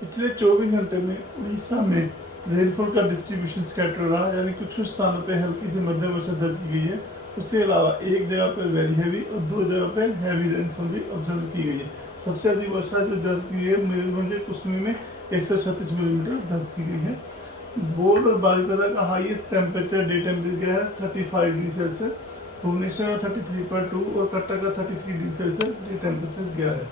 पिछले 24 घंटे में उड़ीसा में रेनफॉल का डिस्ट्रीब्यूशन स्कैटर रहा, यानी कुछ कुछ स्थानों पे हल्की से मध्यम वर्षा दर्ज की गई है। उसके अलावा एक जगह पर वेरी हैवी और दो जगह पे हैवी रेनफॉल भी ऑब्जर्व की गई है। सबसे अधिक वर्षा जो दर्ज की गई है मयूरभंज कुसमी में 136 मिलीमीटर दर्ज की गई है। बोर्ड और बारिपदा का हाईएस्ट टेम्परेचर डे टेम्परेचर गया है 35 डिग्री सेल्सियस, भुवनेश्वर का 33.2 और कटक का 33 डिग्री सेल्सियस डे टेम्परेचर गया है।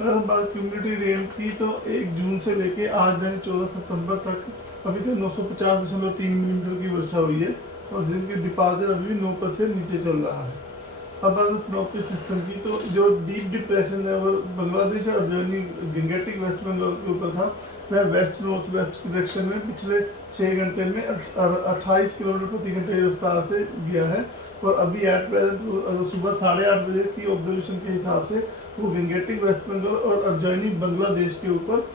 अगर हम बात क्यूमुलेटिव रेन की तो 1 जून से लेके आज यानी 14 सितंबर तक अभी तक 950.3 मिलीमीटर की वर्षा हुई है और जिनके डिपार्चर अभी भी 9 से नीचे चल रहा है। अब अगर स्नोपी सिस्टम की तो जो डीप डिप्रेशन है वो बांग्लादेश और जर्नी गंगेटिक वेस्ट बंगाल के ऊपर था, वह वेस्ट नॉर्थ वेस्ट डायरेक्शन में पिछले 6 घंटे में 28 किलोमीटर प्रति घंटे की रफ्तार से गया है। और अभी एट प्रेजेंट सुबह 8:30 बजे की ऑब्जर्वेशन के हिसाब से वो गंगेटिक वेस्ट बंगाल और अर्जानी बांग्लादेश के ऊपर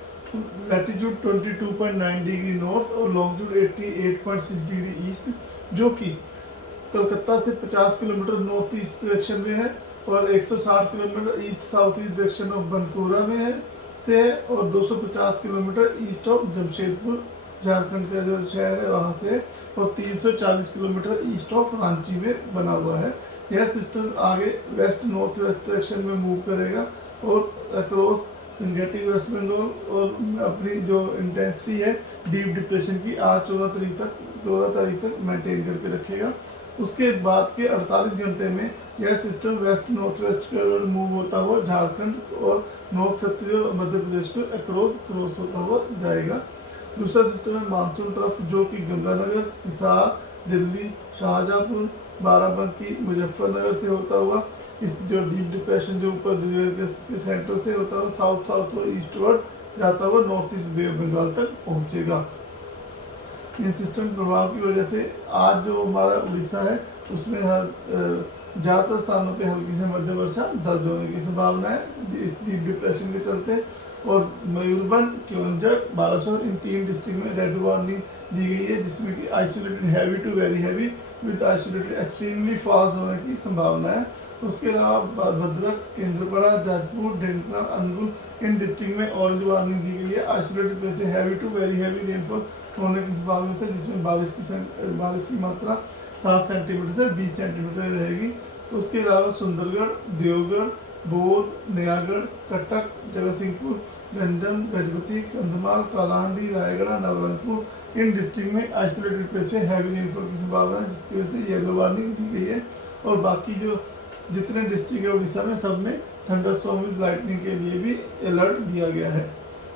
लैटिट्यूड 22.9 डिग्री नॉर्थ और लॉन्गिट्यूड 88.6 डिग्री ईस्ट, जो कि कलकत्ता से 50 किलोमीटर नॉर्थ ईस्ट डायरेक्शन में है और 160 kilometre east south east direction of Bankura में है से है और 250 kilometre east of Jamshedpur Jharkhand का जो शहर है वहाँ से, और 340 किलोमीटर ईस्ट ऑफ रांची में बना हुआ है। यह सिस्टम आगे वेस्ट नॉर्थ वेस्ट डायरेक्शन में मूव करेगा और अक्रॉस गंगेटिक वेस्ट बंगाल और अपनी जो इंटेंसिटी है डीप डिप्रेशन की आज 14 तारीख तक मेंटेन करके रखेगा। उसके बाद के 48 घंटे में यह सिस्टम वेस्ट नॉर्थ वेस्ट की ओर मूव होता हुआ झारखंड और नॉर्थ छत्तीसगढ़ और मध्य प्रदेश को क्रॉस होता हुआ जाएगा। दूसरा सिस्टम है मानसून ट्रफ, जो कि गंगानगर, हिसार, दिल्ली, शाहजहाँपुर, बाराबंकी, मुजफ्फरनगर से होता हुआ इस जो डीप डिप्रेशन जो ऊपर के सेंटर से होता हुआ साउथ ईस्टवर्ड जाता हुआ north east bay of Bengal तक पहुँचेगा। इन सिस्टम प्रभाव की वजह से आज जो हमारा उड़ीसा है उसमें ज़्यादातर स्थानों पे हल्की से मध्यम वर्षा दर्ज होने की संभावना है इस डीप डिप्रेशन के चलते। और मयूरभंज, केओंझर, बालासोर इन 3 डिस्ट्रिक्ट में रेड वार्निंग दी गई है, जिसमें कि isolated heavy to very heavy with isolated extremely falls होने की संभावना है। उसके अलावा भद्रक, केंद्रपड़ा, जाजपुर, ढेंकनाल, अनुगुल इन डिस्ट्रिक्ट में ऑरेंज वार्निंग दी गई है आइसोलेटेड प्लेस में heavy to very heavy rainfall होने की संभावना है, जिसमें बारिश की मात्रा 7 सेंटीमीटर से 20 सेंटीमीटर रहेगी। उसके अलावा सुंदरगढ़, देवगढ़, बौद्ध, नयागढ़, कटक, जगतसिंहपुर, गंजम, गजपति, कंधमाल, कालाहांडी, रायगढ़, नवरंगपुर इन डिस्ट्रिक्ट में आइसोलेटेड प्लेस में हैवी रेनफॉल की संभावना है, जिसकी वजह से येलो वार्निंग दी गई है। और बाकी जो जितने डिस्ट्रिक्ट है उड़ीसा में सब में थंडरस्टॉर्म विद लाइटनिंग के लिए भी अलर्ट दिया गया है।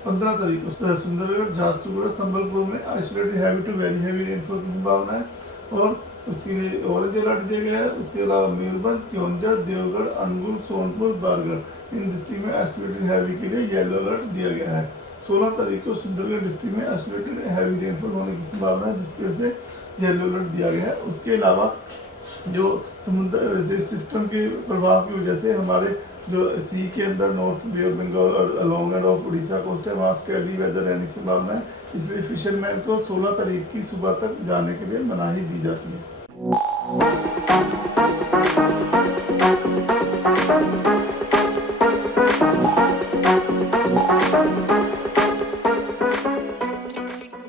15 तारीख को सुंदरगढ़, झारसुगुड़ा, संबलपुर में isolated heavy to very heavy rainfall की संभावना है और उसके लिए ऑरेंज अलर्ट दिया गया है। उसके अलावा मयूरभंज, केओंझर, देवगढ़, अनुगुल, सोनपुर, बारगढ़ इन डिस्ट्रिक्ट में आइसोलेटेड हैवी के लिए येलो अलर्ट दिया गया है। 16 तारीख को सुंदरगढ़ डिस्ट्रिक्ट में आइसोलेटेड हैवी रेनफॉल होने की संभावना है, जिसकी वजह से येलो अलर्ट दिया गया है। उसके अलावा जो समुद्र सिस्टम के प्रभाव की वजह से हमारे जो सी के अंदर नॉर्थ बे ऑफ बंगाल और along and off Orissa coast है, वहाँ स्कैली वेदर रहने की संभावना है, इसलिए फिशरमैन को 16 तारीख की सुबह तक जाने के लिए मनाही दी जाती है।